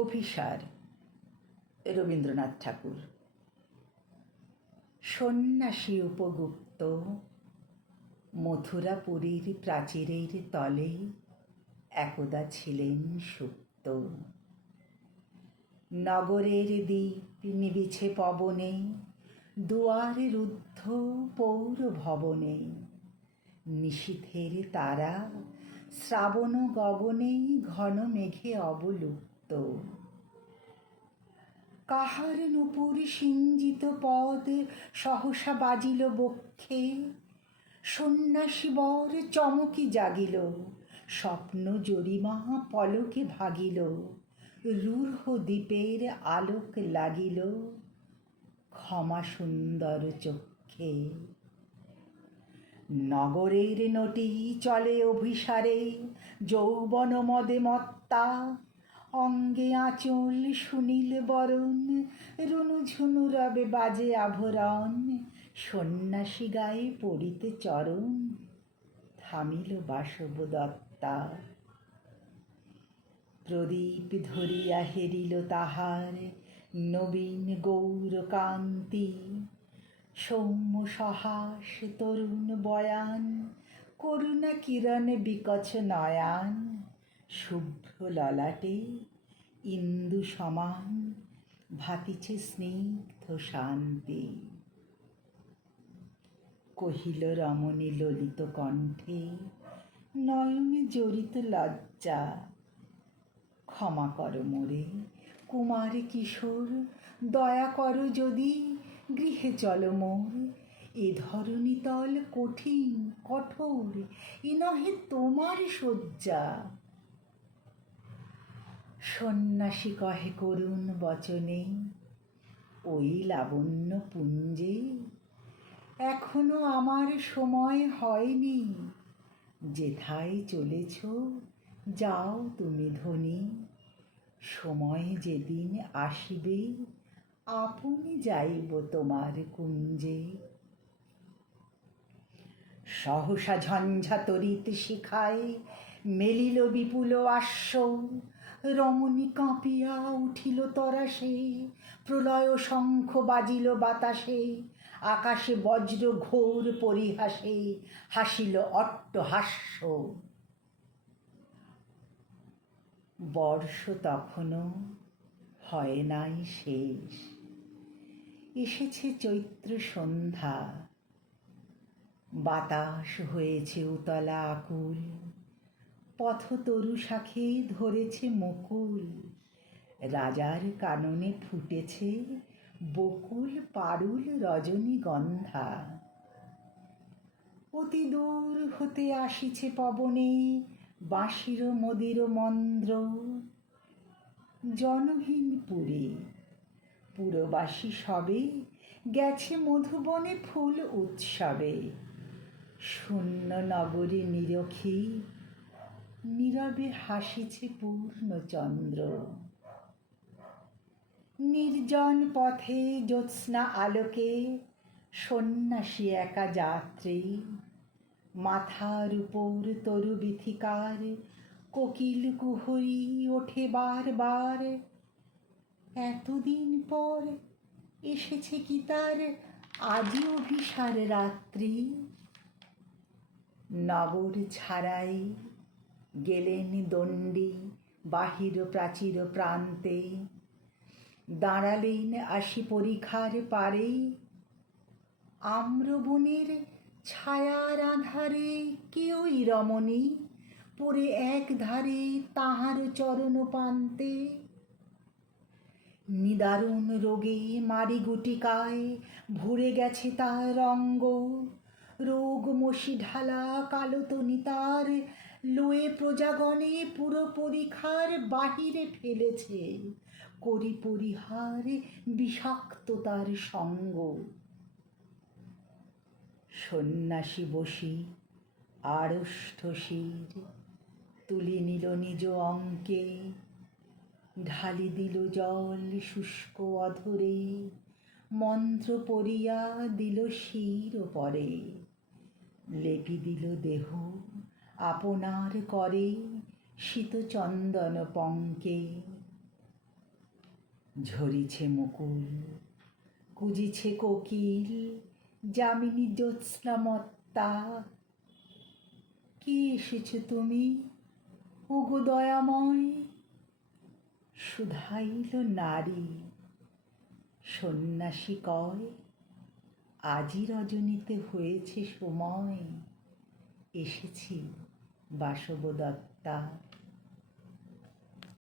অভিসার রবীন্দ্রনাথ ঠাকুর। সন্ন্যাসী উপগুপ্ত মথুরাপুরীর প্রাচীরের তলে একদা ছিলেন সুপ্ত। নগরের দ্বীপ নিবিছে পবনে, দুয়ার রুদ্ধ পৌর ভবনে। নিশীথের তারা শ্রাবণ গগনে ঘন মেঘে অবলুপ্ত। কাহার নূপুর সিঞ্জিত পদ সহসা বাজিল বক্ষে। সন্ন্যাসী বর চমকি জাগিল, স্বপ্ন জরিমা পলকে ভাগিল। রূঢ় দ্বীপের আলোক লাগিল ক্ষমা সুন্দর চক্ষে। নগরের নটি চলে অভিসারে, যৌবন মদে মত্তা। অঙ্গে আঁচল সুনীল বরণ, রুনুঝুনু রবে বাজে আভরণ। সন্ন্যাসী গায়ে পড়িতে চরণ, থামিল বাসব দত্তা। প্রদীপ ধরিয়া হেরিল তাহার নবীন গৌর কান্তি। সৌম্য সহাস তরুণ বয়ান, করুণা কিরণ বিকচ নয়ান। শুভ্র ললাটে ইন্দু সমান, ভাতিছে স্নিগ্ধ শান্তি। কহিল রমণী ললিত কণ্ঠে, নয়নে জড়িত লজ্জা। ক্ষমা কর মোরে কুমার কিশোর, দয়া কর যদি গৃহে চল মোর। এ ধরণী তল কঠিন কঠোর, এ নহে তোমার শয্যা। সন্ন্যাসী কহে করুণ বচনে, ওই লাবণ্য পুঞ্জে এখনো আমার সময় হয়নি। যেথায় চলেছ যাও তুমি ধ্বনি, সময় যেদিন আসিবে আপনি যাইব তোমার কুঞ্জে। সহসা ঝঞ্ঝা তরিত শিখায় মেলিল বিপুল আশ্ব। রমণী কাঁপিয়া উঠিল তরাসে, প্রলয় শঙ্খ বাজিল বাতাসে। আকাশে বজ্র ঘোর পরিহাসে, হাসিল অট্টহাস্য। বর্ষ তখনও হয় নাই শেষ, এসেছে চৈত্র সন্ধ্যা। বাতাস হয়েছে উতলা আকুল, পথতরু শাখে ধরেছে মুকুল। রাজার কাননে ফুটেছে বকুল পারুল রজনীগন্ধা। অতি দূর হতে আসিছে পবনে বাঁশির মদির মন্দ্র। জনহীন পুরে পুরবাসী সবে গেছে মধুবনে ফুল উৎসবে। শূন্য নগরী নিরখী নীরবে হাসিছে পূর্ণচন্দ্র। নির্জন পথে জ্যোৎস্না আলোকে সন্ন্যাসী একা যাত্রী। মাথার উপর তরু বিথিকার, কোকিল কুহুরি ওঠে বার বার। এতদিন পর এসেছে কি তার আজই অভিসার রাত্রি। নগর ছাড়াই গেলেন দণ্ডী বাহির প্রাচীর প্রান্তে। দাঁড়ালেন আসি পরিখার পারে, আম্রবনের ছায়ার আঁধারে। কেউই রমণী পড়ে এক ধারে তাহার চরণ পান্তে। নিদারুণ রোগে মারি গুটিকায় ভরে গেছে তার অঙ্গ। রোগ মশি ঢালা কালোতনি তার, লয়ে প্রজাগণে পুরো পরিখার বাহিরে ফেলেছে। করি পরিহার বিষাক্ত তার সঙ্গ। সন্ন্যাসী বসি আড়ষ্ট শির, তুলি নিল নিজ অঙ্কে। ঢালি দিল জল শুষ্ক অধরে, মন্ত্র পড়িয়া দিল শির পরে। লেপি দিল দেহ আপনার করে, শীত চন্দন পঙ্কে। ঝরিছে মুকুল, কুজিছে কোকিল, যামিনী জ্যোৎস্নামত্তা। কি এসেছো তুমি, ওগো দয়াময়? শুধাইল নারী, সন্ন্যাসী কয়, আজি রজনীতে হয়েছে সময়, এসেছি বাসবদত্তা।